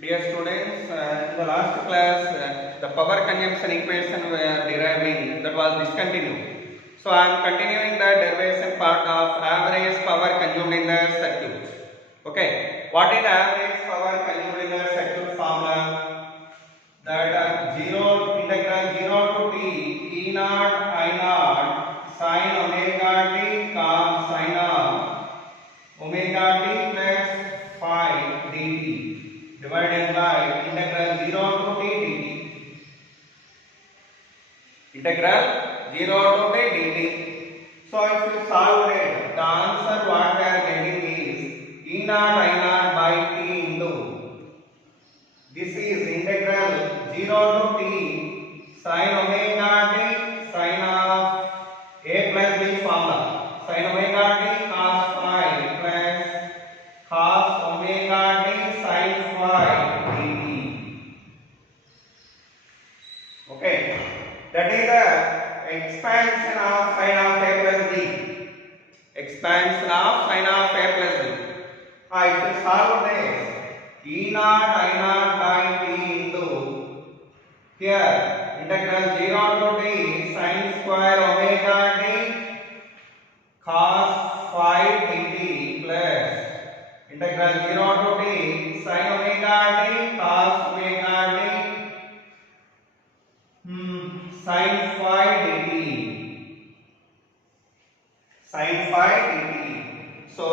Dear students, in the last class, the power consumption equation we are deriving that was discontinued. So I am continuing the derivation part of average power consumed in the circuit. Okay, what is average power consumed in the circuit formula? That 0 integral 0 to t E naught I naught sin omega t cos sin of omega t plus phi dt divided by integral 0 to t dt. Integral 0 to t dt. So if you solve it, the answer what we are getting is E naught I naught by t into this is integral 0 to t sin omega t sin of a plus b formula sin omega t cos phi plus cos omega t sin phi dt. Okay, that is the expansion of sin of a plus b. Expansion of sin of a plus b. If you solve this, E naught I naught by t into here integral 0 to t sin square omega t cos phi dt plus integral 0 to t sin omega t cos omega t sin phi dt. Sin phi dt. So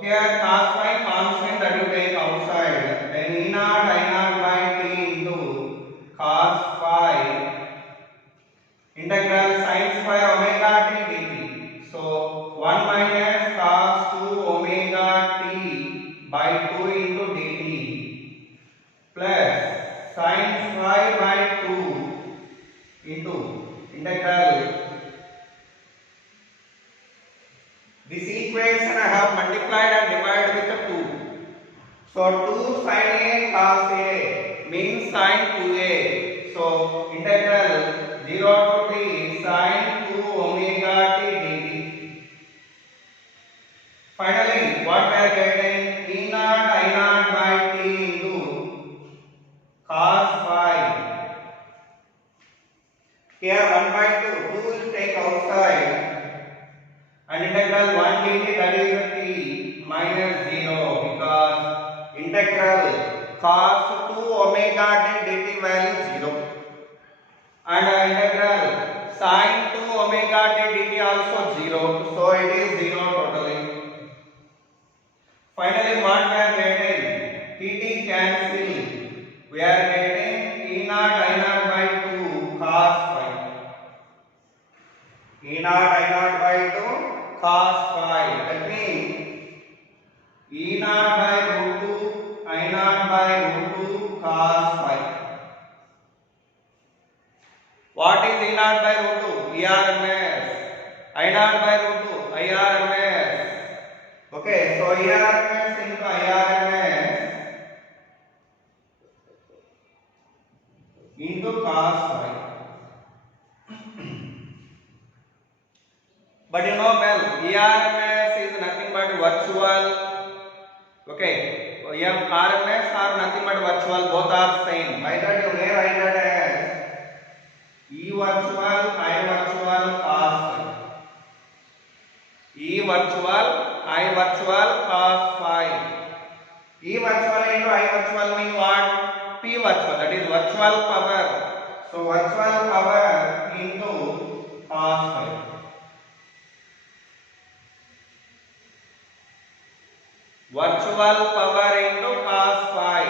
here cos phi constant that you take outside, then E naught I naught by t into cos phi integral sin phi omega t dt. So 1 minus cos 2 omega t by 2 into dt plus sin phi by 2 into integral. This equation I have multiplied and divided with the 2. So 2 sin a cos a means sin 2a. So integral 0 to t sin 2 omega t dt. Finally, what we are getting? E naught I naught by t into cos phi. Here 1 by 2, 2 will take outside. And integral 1 dt, that is t minus 0, because integral cos 2 omega t dt value 0 and integral sin 2 omega t dt also 0, so it is 0 totally. Finally, what we are getting? dt cancel. We are getting E naught I naught by 2 cos phi. E naught I naught by 2 cos phi. That means E naught by root 2 I naught by root 2 cos phi. What is E naught by root 2? ERMS. I naught by root 2 IRMS. Okay, so ERMS into IRMS into cos phi. But you know well, ERMS is nothing but virtual. Okay, RMS are nothing but virtual, both are same. By that you may write that as E virtual, I virtual, cos phi. E virtual, I virtual, cos phi. E virtual into I virtual mean what? P virtual, that is virtual power. So virtual power into cos phi. Virtual power into cos phi.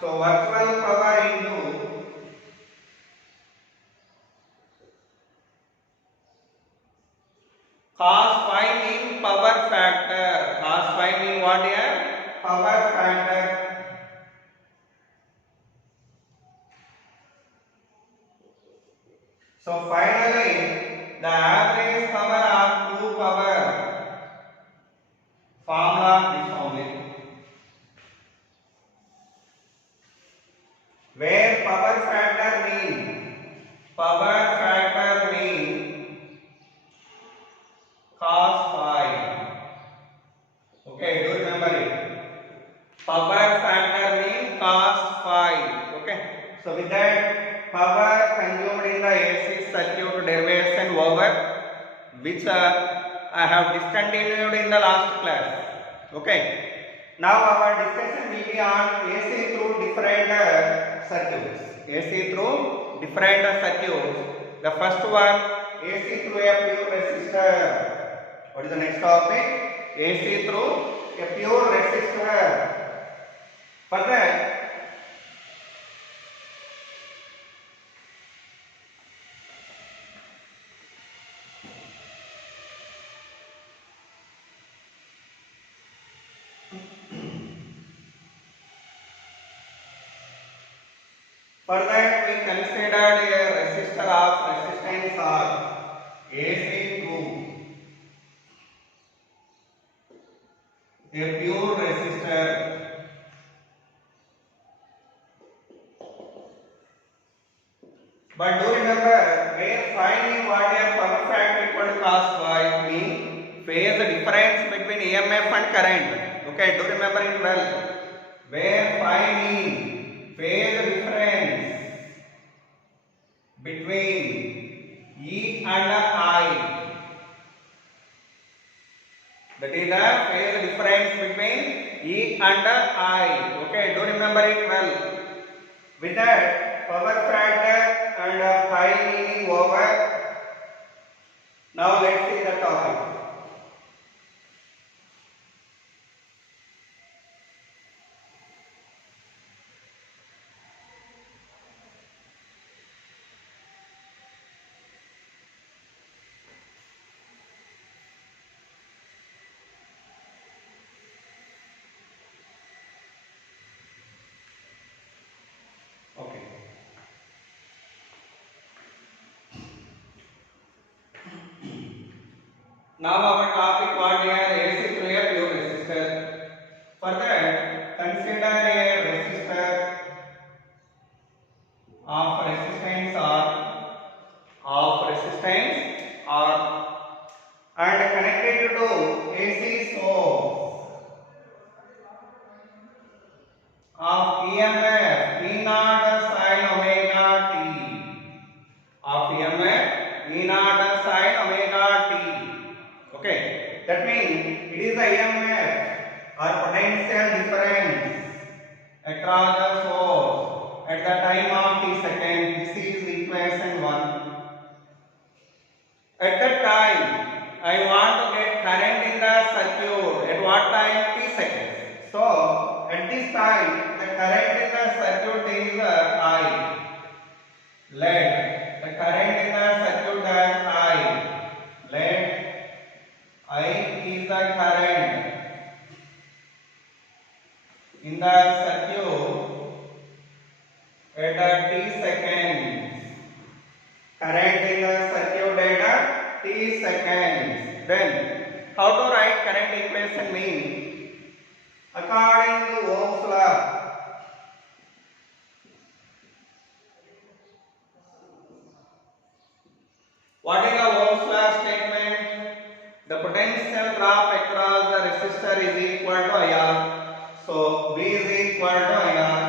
So virtual power into cos phi mean power factor. Cos phi mean what here? Power factor. So finally, the average power of two power formula is only where power factor mean cos phi. Okay, do remember it. Power factor mean cos So with that, power consumed in the AC circuit derivation over, which I have discontinued in the last class. Okay. Now our discussion will be on AC through different circuits. AC through different circuits. The first one, AC through a pure resistor. What is the next topic? AC through a pure resistor. For that, we considered a resistor of resistance R, AC through a pure resistor. But do remember, where finding what a power factor equal to cos phi means phase difference between EMF and current. Okay, do remember it well. Where finding phase difference between E and I. That is the phase difference between E and I. Okay, do remember it well. With that, power factor and phi meaning over. Now let's see the topic. Okay. Now our topic what here AC through a pure resistor. For that, consider a resistor of resistance R and connected to AC source of EMF E naught sin omega t, of EMF E naught sin omega t. Okay, that means it is the EMF or potential difference across the source at the time of t second. This is equation 1. At that time, I want to get current in the circuit. At what time? T seconds. So, at this time, the current in the circuit is I. Let the current in the circuit is I. Let I is the current in the circuit at t seconds. Current in the circuit at t seconds. Then, how to write current equation mean? According to Ohm's law, what is the Ohm's law statement? The potential drop across the resistor is equal to IR. So, V is equal to IR.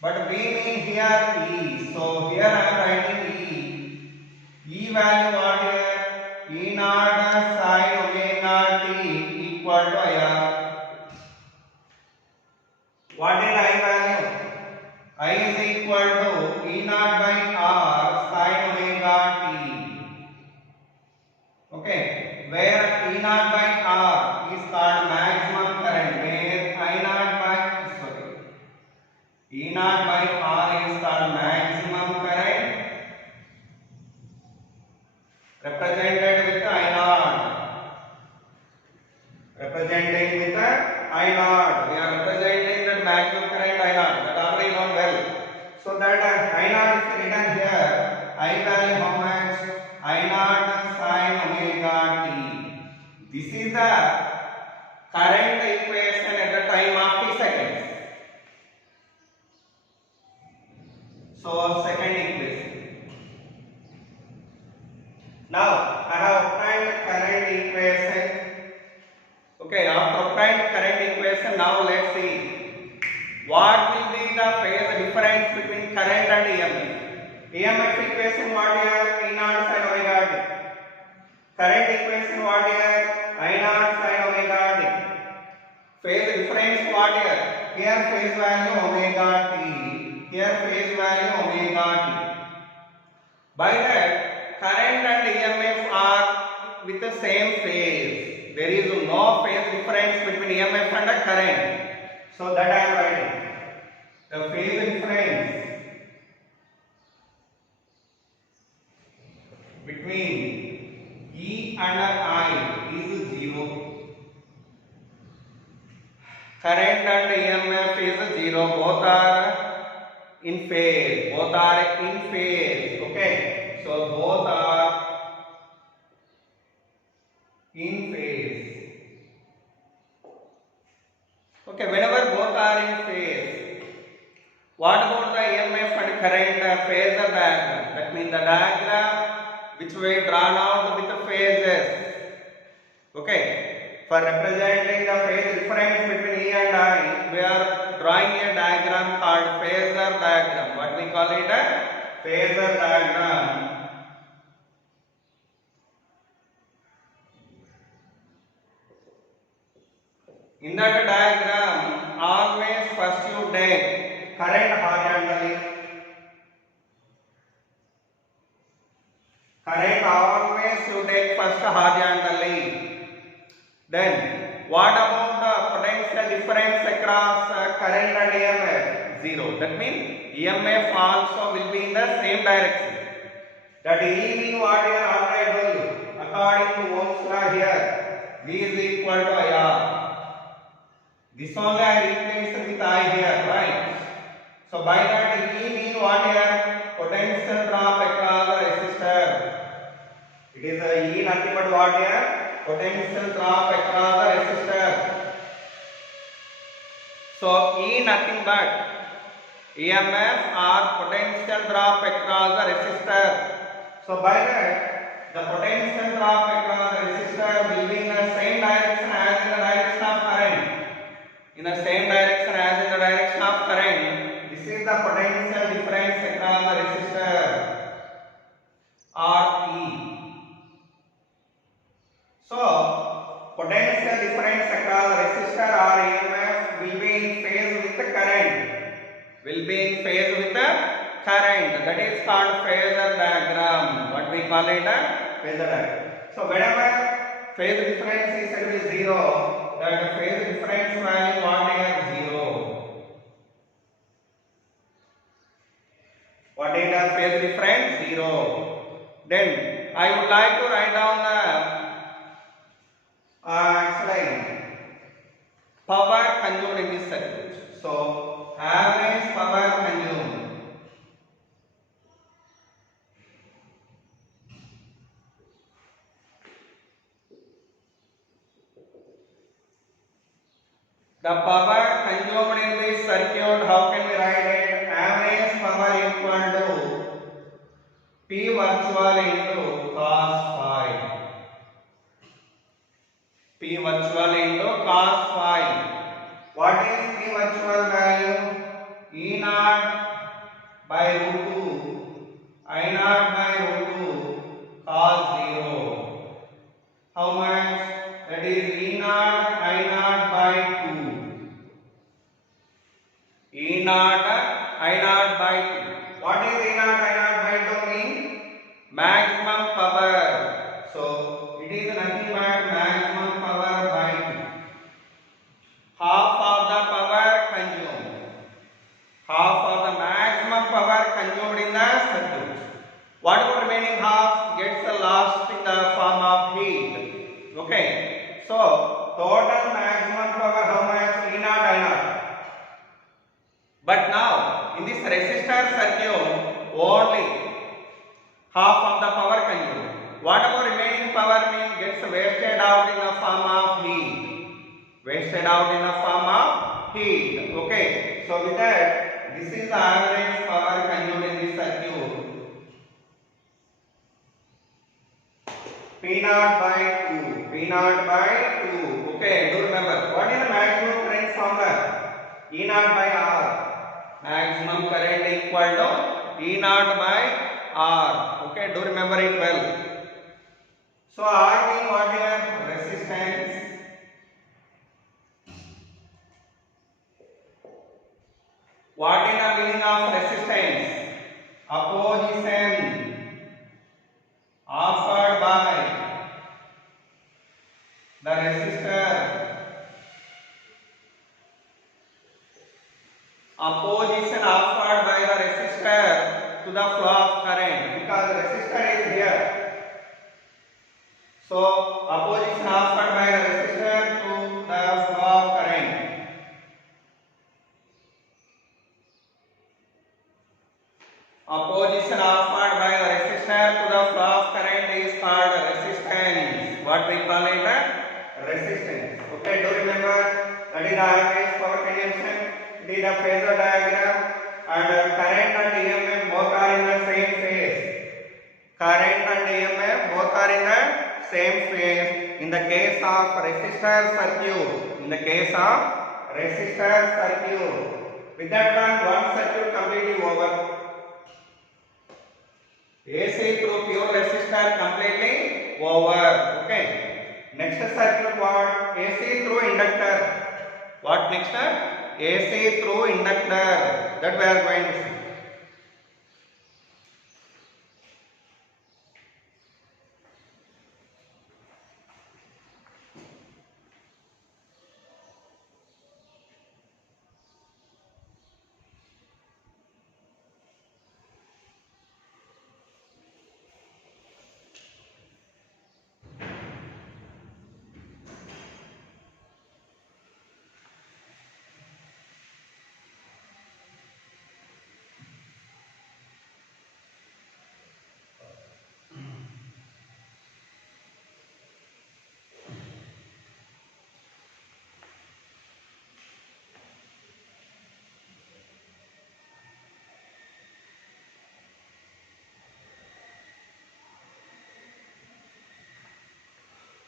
But V means here E. So, here I am writing E. E value what here? E naught sin omega t equal to IR. What is I value? I is equal to E naught by R sin omega t. Okay, where E naught by R is called maximum current, where I naught by E naught by R is called maximum current, represented with I naught. Representing with I naught. We are representing the maximum current I naught. That already known well. So that I naught is written here. I value how much? I naught sin omega t. This is the current equation at the time of t seconds. So second equation. Now I have obtained current equation. Okay, after obtained current equation, now let's see what will be the phase difference between current and EMF? EMF equation what here? E naught sin omega t. Current equation what here? I naught sin omega t. Phase difference what here? Here phase value omega t. Here phase value omega t. By that, current and EMF are with the same phase. There is no phase difference between EMF and the current. So that I am writing. The phase difference between E and I is 0. Current and EMF is 0. Both are in phase. Both are in phase. Okay. So both are in phase. Okay. Whenever both are in phase, what about the EMF and current phasor diagram? That means the diagram which we drawn out with the phases. Okay. For representing the phase difference between E and I, we are drawing a diagram called phasor diagram. What we call it? A phasor diagram. In that diagram, always first you take current horizontally. Current always you take first horizontally. Then what about the potential difference across current and EMF? 0. That means EMF also will be in the same direction. That E mean what here already I told you. According to Ohm's law here, V is equal to IR. This only I replaced with I here, right? So by that E mean what here? Potential drop across the resistor. It is E nothing but what here? Potential drop across the resistor. So E nothing but EMF or potential drop across the resistor. So by that the potential drop across the resistor will be in the same direction as in the direction of current. In the same direction as in the direction of current. This is the potential difference across the resistor or E. So potential difference across the resistor or EMF will be in phase with the current. Will be in phase with the current. That is called phasor diagram. What we call it? A phasor diagram. So whenever phase difference is said to be 0, that the phase difference value what here? 0. What is the phase difference? 0. Then I would like to write down the explain power consumed in this circuit. So average power consumed. The power consumed in this circuit, how can we write it? Average power equal to P virtual into cos phi. P virtual into cos phi. What is P virtual value? E naught by root 2, I naught by root 2, cos 0. How much? That is E naught I naught by 2. E naught I naught by 2. What is E naught I naught by 2 mean? Maximum power. So it is nothing but maximum power by 2. Half of the power consumed. Half of the maximum power consumed in the circuit. What about remaining half gets lost in the form of heat. Okay. So total maximum power how much? E naught I naught. But now in this resistor circuit only half of the power consumed. What about remaining power means gets wasted out in the form of heat. Wasted out in the form of heat. Okay. So with that, this is the average power consumed in this circuit. P naught by 2. P naught by 2. Okay. Do remember what is the maximum current formula? E naught by R. Maximum current equal to E naught by R. Okay, do remember it well. So R means what here? Resistance. What is the meaning of resistance? Opposition offered by the resistor. Opposition offered by the resistor to the flow of current, because the resistor is here. So opposition offered by the resistor to the flow of current. Opposition offered by the resistor to the flow of current is called resistance. What we call it? Resistance. Okay, do remember that is the average power consumption. It is the phasor diagram, and current and EMF both are in the same phase. Current and EMF both are in the same phase in the case of resistor circuit. In the case of resistor circuit, with that one circuit completely over. AC through pure resistor completely over. Okay. Next circuit what? AC through inductor. What next? AC through inductor. That we are going to see.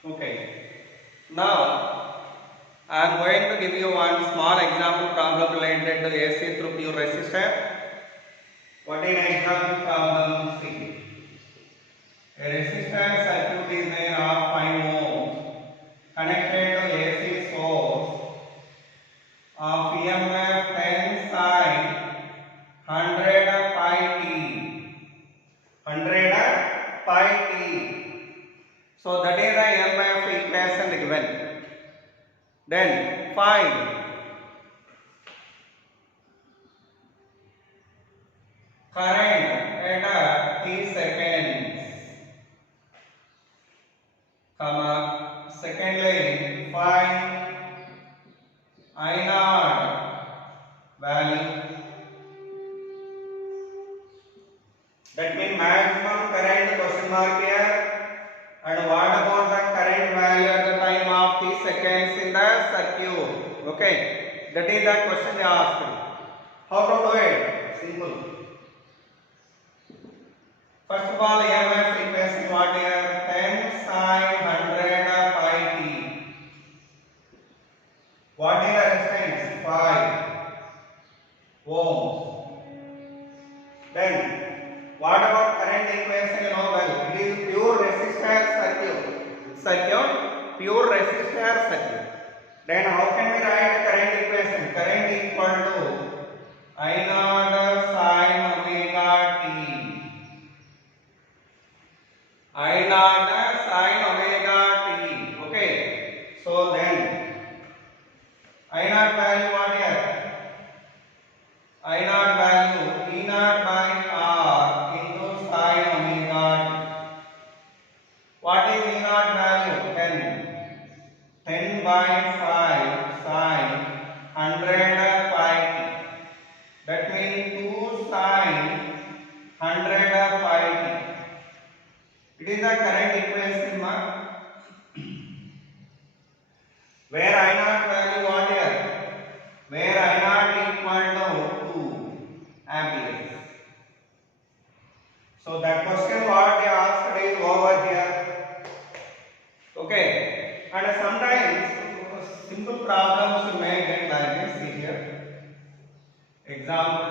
Okay. Now I am going to give you one small example problem related to AC through pure resistor. What is an example problem? See. A resistor circuit is made of 5 ohms connected to AC source of EMF 10 sin 100 pi t. 100 pi t. So that is the EMF equation given. Then find current at t seconds. Secondly, find I naught value. That means maximum current question mark here. And what about the current value at the time of t seconds in the circuit? Okay, that is the question they asked. How to do it? Simple. First of all, EMF equation what here? 10 sin 100 pi t. What is the resistance? 5 ohms. Then what about current equation? You know well. It is pure resistor circuit. Pure resistor circuit. Then how can we write current equation? Current equal to I naught sin omega t. I naught sin omega t. Okay. So then I naught value what here? I naught value E naught by R into sin omega t. What is E naught value? 10. 10 by 5 sin 100 pi t. That means 2 sin 100 pi t. It is the current equation mark. Where I naught value what here? Where I naught equal to 2 amperes. So that question what they asked is over here. Okay. And sometimes simple problems you may get like this. See here. Example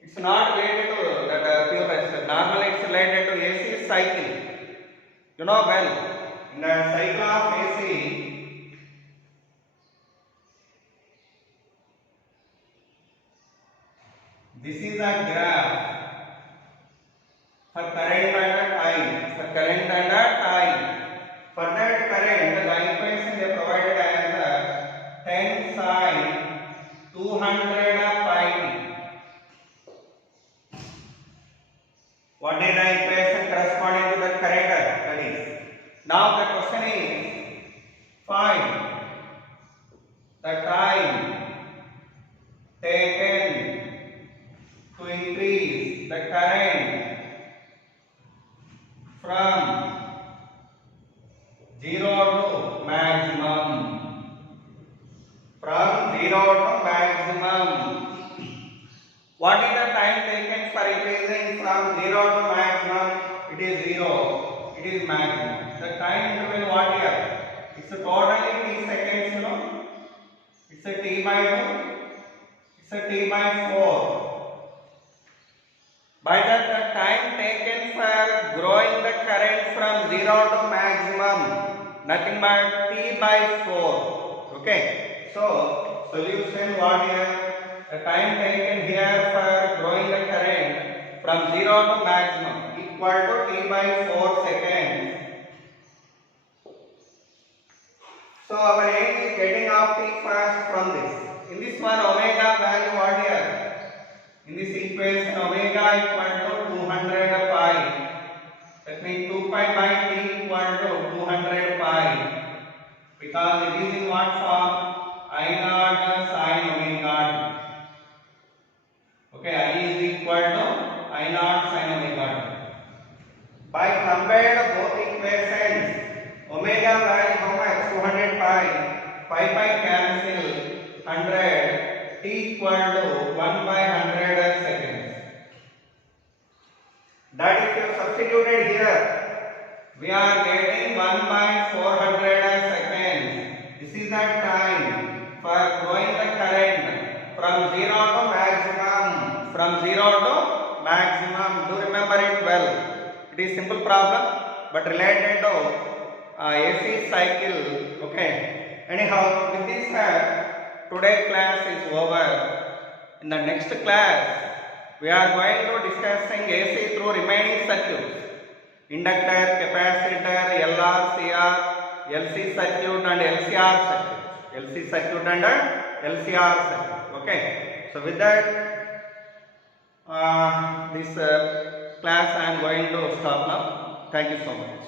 2. It's not related to that pure resistor. Normally it's related to AC cycle. You know well, in the cycle of AC, this is a graph for current and time. For current and time. For that current, the equation they provided as 10 sine 200 pi t. What is the equation corresponding to the current? That is. Now the question is, find the time taken to increase the current from 0 to maximum. From 0 to maximum. What is the time taken for increasing from 0 to maximum? It is 0. It is maximum. The time interval what here? It's a totally t seconds, you know. It's a t by 2. It's a t by 4. By that, the time taken for growing the current from 0 to maximum, nothing but t by 4. Okay. So, solution what here? The time taken here for growing the current from 0 to maximum equal to t by 4 seconds. So, our aim is getting off t fast from this. In this one, omega value what here? In this equation, omega equal to 200 pi. That means 2 pi by t equal to 200 pi. Because it is in what form? I naught sin omega t. Okay, I is equal to I naught sin omega t. By compared both equations, omega value how much? 200 pi. Pi cancel 100. T equal to 1 by 100 seconds. That if you substituted here, we are getting 1 by 400 seconds. This is the time for growing the current from 0 to maximum. From 0 to maximum. Do remember it well. It is simple problem, but related to AC cycle. Okay. Anyhow, with this today's class is over. In the next class, we are going to discussing AC through remaining circuits. Inductor, capacitor, LR, CR, LC circuit and LCR circuit. LC circuit and LCR circuit. Okay. So with that, this class I am going to stop now. Thank you so much.